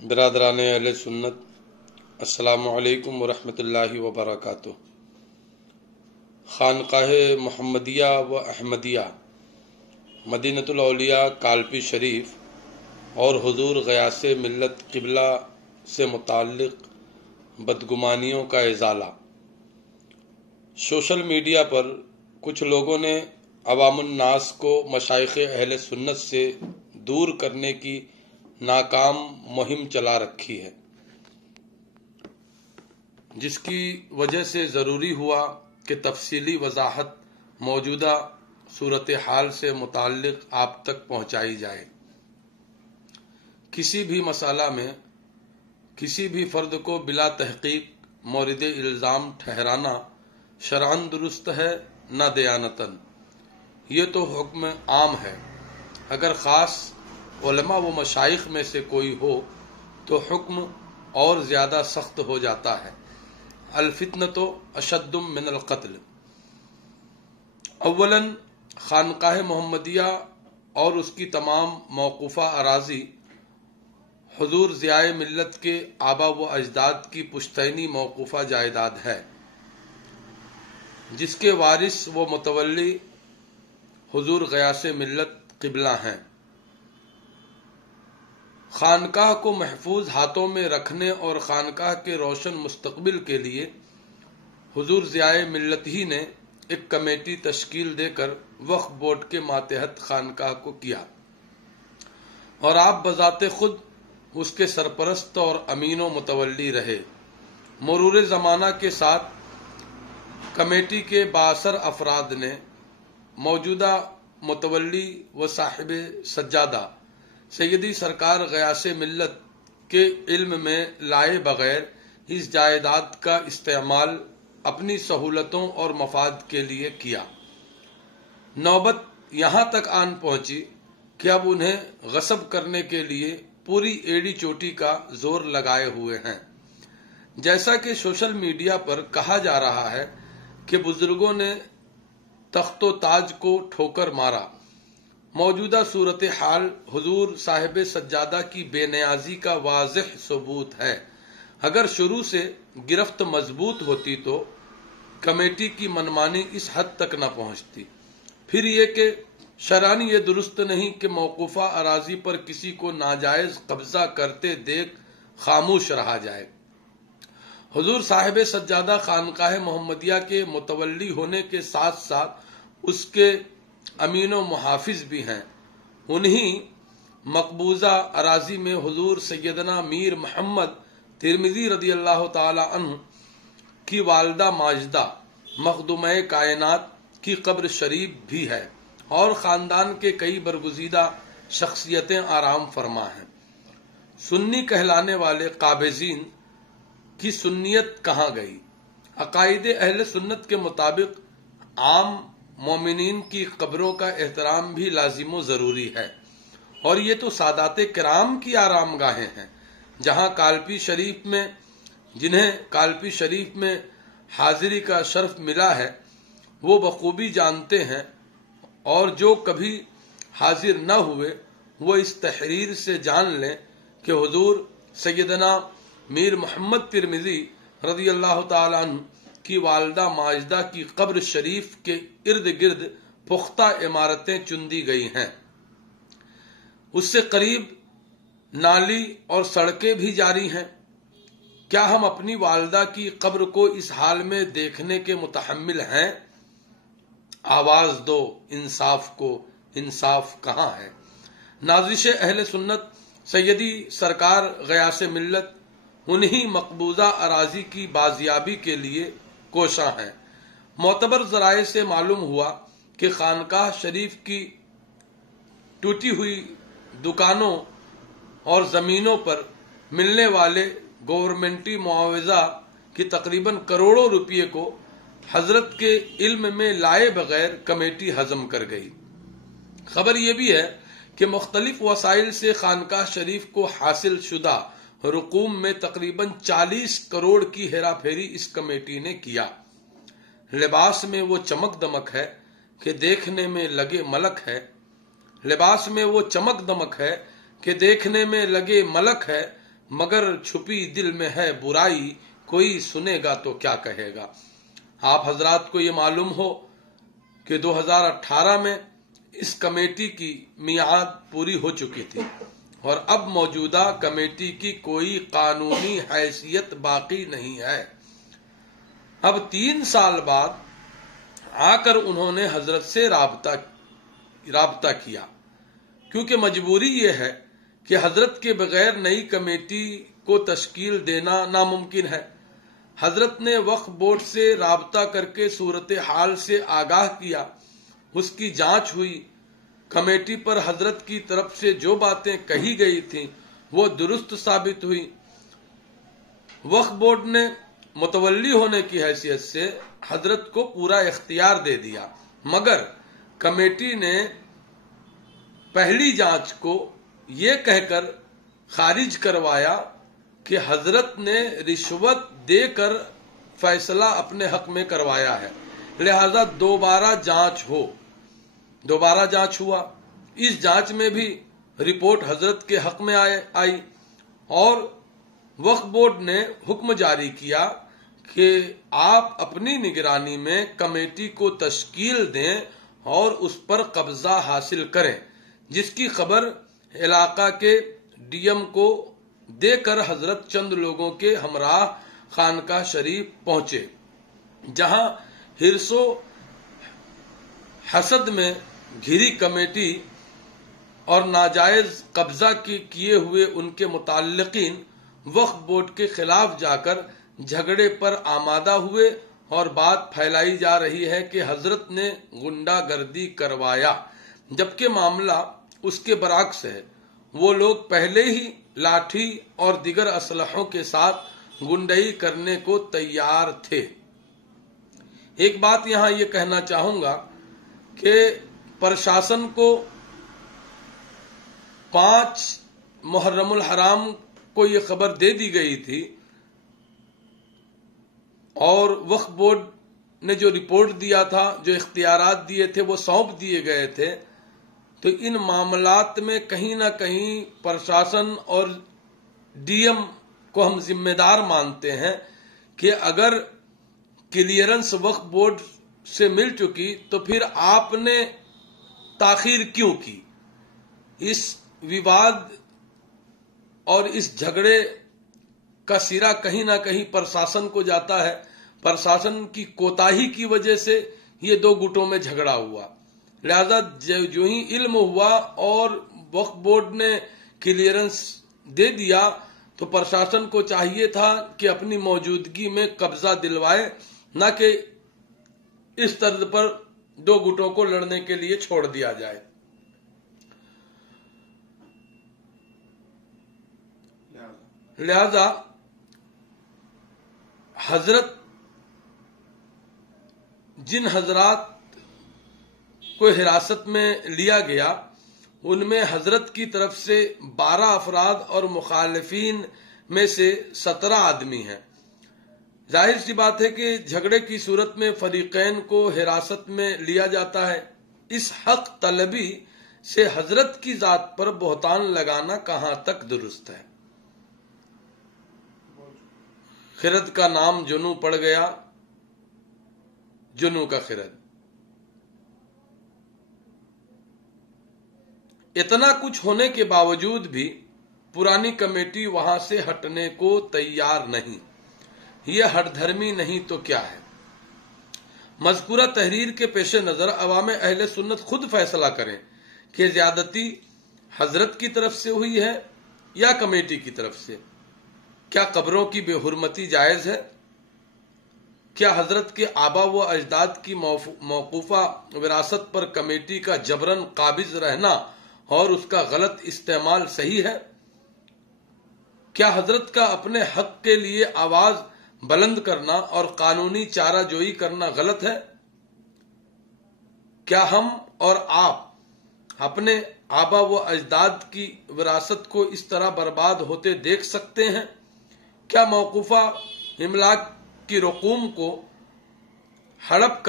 برادران اہل سنت، السلام علیکم ورحمۃ اللہ وبرکاتہ۔ خانقاہ محمدیہ و احمدیہ مدینۃ الاولیاء کالپی شریف اور حضور غیاث ملت قبلہ سے متعلق بدگمانیوں کا ازالہ۔ سوشل میڈیا پر کچھ لوگوں نے عوام الناس کو مشائخ اہل سنت سے دور کرنے کی ناکام مہم چلا رکھی ہے، جس کی وجہ سے ضروری ہوا کہ تفصیلی وضاحت موجودہ صورتحال سے متعلق آپ تک پہنچائی جائے۔ کسی بھی مسئلہ میں کسی بھی فرد کو بلا تحقیق مورد الزام ٹھہرانا شرعاً درست ہے نہ دیانتاً۔ یہ تو حکم عام ہے، اگر خاص علماء و مشائخ میں سے کوئی ہو تو حکم اور زیادہ سخت ہو جاتا ہے۔ الفتنۃ اشد من القتل۔ اولاً خانقاہ محمدیہ اور اس کی تمام موقوفہ اراضی حضور ضیاء ملت کے آبا و اجداد کی پشتینی موقوفہ جائیداد ہے، جس کے وارث و متولی حضور غیاث ملت قبلہ ہیں۔ خانقاہ کو محفوظ ہاتھوں میں رکھنے اور خانقاہ کے روشن مستقبل کے لیے حضور ضیاء ملت ہی نے ایک کمیٹی تشکیل دے کر وقف بورڈ کے ماتحت خانقاہ کو کیا، اور آپ بذات خود اس کے سرپرست اور امین و متولی رہے۔ مرور زمانہ کے ساتھ کمیٹی کے بااثر افراد نے موجودہ متولی و صاحب سجادہ سیدی سرکار غیاث ملت کے علم میں لائے بغیر اس جائیداد کا استعمال اپنی سہولتوں اور مفاد کے لیے کیا۔ نوبت یہاں تک آن پہنچی کہ اب انہیں غصب کرنے کے لیے پوری ایڑی چوٹی کا زور لگائے ہوئے ہیں۔ جیسا کہ سوشل میڈیا پر کہا جا رہا ہے کہ بزرگوں نے تخت و تاج کو ٹھوکر مارا، موجودہ صورتحال حضور صاحب سجادہ کی بے نیازی کا واضح ثبوت ہے۔ اگر شروع سے گرفت مضبوط ہوتی تو کمیٹی کی منمانی اس حد تک نہ پہنچتی۔ پھر یہ کہ شرعاً یہ درست نہیں کہ موقوفہ اراضی پر کسی کو ناجائز قبضہ کرتے دیکھ خاموش رہا جائے۔ حضور صاحب سجادہ خانقاہ محمدیہ کے متولی ہونے کے ساتھ ساتھ اس کے امین و محافظ بھی ہیں۔ انہی مقبوضہ اراضی میں حضور سیدنا میر محمد ترمذی رضی اللہ تعالی عنہ کی والدہ ماجدہ مخدومہ کائنات کی قبر شریف بھی ہے، اور خاندان کے کئی برگزیدہ شخصیتیں آرام فرما ہیں۔ سنی کہلانے والے قابضین کی سنیت کہاں گئی؟ عقائد اہل سنت کے مطابق عام مومنین کی قبروں کا احترام بھی لازم و ضروری ہے، اور یہ تو سادات کرام کی آرام گاہیں ہیں، جہاں کالپی شریف میں جنہیں کالپی شریف میں حاضری کا شرف ملا ہے وہ بخوبی جانتے ہیں، اور جو کبھی حاضر نہ ہوئے وہ اس تحریر سے جان لیں کہ حضور سیدنا میر محمد ترمذی رضی اللہ تعالی عنہ کی والدہ ماجدہ کی قبر شریف کے ارد گرد پختہ عمارتیں چندی گئی ہیں۔ اس سے قریب نالی اور سڑکیں بھی جاری ہیں۔ کیا ہم اپنی والدہ کی قبر کو اس حال میں دیکھنے کے متحمل ہیں؟ آواز دو انصاف کو، انصاف کہاں ہے؟ نازش اہل سنت سیدی سرکار غیاث ملت انہی مقبوضہ اراضی کی بازیابی کے لیے کوشاں ہیں۔ معتبر ذرائع سے معلوم ہوا کہ خانقاہ شریف کی ٹوٹی ہوئی دکانوں اور زمینوں پر ملنے والے گورنمنٹی معاوضہ کی تقریباً کروڑوں روپے کو حضرت کے علم میں لائے بغیر کمیٹی ہضم کر گئی۔ خبر یہ بھی ہے کہ مختلف وسائل سے خانقاہ شریف کو حاصل شدہ رقوم میں تقریباً 40 کروڑ کی ہیرا پھیری اس کمیٹی نے کیا۔ لباس میں وہ چمک دمک ہے کہ دیکھنے میں لگے ملک ہے، لباس میں وہ چمک دمک ہے کہ دیکھنے میں لگے ملک ہے، مگر چھپی دل میں ہے برائی، کوئی سنے گا تو کیا کہے گا۔ آپ حضرات کو یہ معلوم ہو کہ 2018 میں اس کمیٹی کی میعاد پوری ہو چکی تھی اور اب موجودہ کمیٹی کی کوئی قانونی حیثیت باقی نہیں ہے۔ اب 3 سال بعد آ کر انہوں نے حضرت سے رابطہ کیا، کیونکہ مجبوری یہ ہے کہ حضرت کے بغیر نئی کمیٹی کو تشکیل دینا ناممکن ہے۔ حضرت نے وقف بورڈ سے رابطہ کر کے صورتحال سے آگاہ کیا، اس کی جانچ ہوئی۔ کمیٹی پر حضرت کی طرف سے جو باتیں کہی گئی تھیں وہ درست ثابت ہوئی۔ وقف بورڈ نے متولی ہونے کی حیثیت سے حضرت کو پورا اختیار دے دیا، مگر کمیٹی نے پہلی جانچ کو یہ کہہ کر خارج کروایا کہ حضرت نے رشوت دے کر فیصلہ اپنے حق میں کروایا ہے، لہذا دوبارہ جانچ ہوا۔ اس جانچ میں بھی رپورٹ حضرت کے حق میں آئی اور وقف بورڈ نے حکم جاری کیا کہ آپ اپنی نگرانی میں کمیٹی کو تشکیل دیں اور اس پر قبضہ حاصل کریں، جس کی خبر علاقہ کے ڈی ایم کو دے کر حضرت چند لوگوں کے ہمراہ خانقاہ شریف پہنچے، جہاں حرص و حسد میں گھری کمیٹی اور ناجائز قبضہ کیے ہوئے ان کے متعلقین وقف بورڈ کے خلاف جا کر جھگڑے پر آمادہ ہوئے اور بات پھیلائی جا رہی ہے کہ حضرت نے غنڈہ گردی کروایا، جبکہ معاملہ اس کے برعکس ہے۔ وہ لوگ پہلے ہی لاٹھی اور دیگر اسلحوں کے ساتھ گنڈائی کرنے کو تیار تھے۔ ایک بات یہاں یہ کہنا چاہوں گا کہ پرشاسن کو 5 محرم الحرام کو یہ خبر دے دی گئی تھی اور وقف بورڈ نے جو رپورٹ دیا تھا، جو اختیارات دیے تھے وہ سونپ دیے گئے تھے، تو ان معاملات میں کہیں نہ کہیں پرشاسن اور ڈی ایم کو ہم ذمہ دار مانتے ہیں کہ اگر کلیئرنس وقف بورڈ سے مل چکی تو پھر آپ نے تاخیر کیوں کی۔ اس وواد اور اس جھگڑے کا سرا کہیں نہ کہیں پرشاسن کو جاتا ہے۔ پرشاسن کی کوتاہی کی وجہ سے یہ 2 گٹوں میں جھگڑا ہوا، لہذا جو ہی علم ہوا اور وقف بورڈ نے کلیئرنس دے دیا تو پرشاسن کو چاہیے تھا کہ اپنی موجودگی میں قبضہ دلوائے، نہ کہ اس طرز پر 2 گٹوں کو لڑنے کے لیے چھوڑ دیا جائے۔ لہذا حضرت جن حضرات کو حراست میں لیا گیا ان میں حضرت کی طرف سے 12 افراد اور مخالفین میں سے 17 آدمی ہیں۔ ظاہر سی بات ہے کہ جھگڑے کی صورت میں فریقین کو حراست میں لیا جاتا ہے۔ اس حق طلبی سے حضرت کی ذات پر بہتان لگانا کہاں تک درست ہے؟ خرد کا نام جنو پڑ گیا، جنو کا خرد۔ اتنا کچھ ہونے کے باوجود بھی پرانی کمیٹی وہاں سے ہٹنے کو تیار نہیں۔ یہ ہٹ دھرمی نہیں تو کیا ہے؟ مذکورہ تحریر کے پیش نظر عوام اہل سنت خود فیصلہ کریں کہ زیادتی حضرت کی طرف سے ہوئی ہے یا کمیٹی کی طرف سے۔ کیا قبروں کی بے حرمتی جائز ہے؟ کیا حضرت کے آبا و اجداد کی موقوفہ وراثت پر کمیٹی کا جبراً قابض رہنا اور اس کا غلط استعمال صحیح ہے؟ کیا حضرت کا اپنے حق کے لیے آواز بلند کرنا اور قانونی چارہ جوئی کرنا غلط ہے؟ کیا ہم اور آپ اپنے آبا و اجداد کی وراثت کو اس طرح برباد ہوتے دیکھ سکتے ہیں؟ کیا موقوفہ املاک کی رقوم کو ہڑپ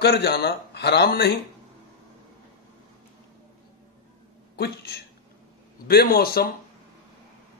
کر جانا حرام نہیں؟ کچھ بے موسم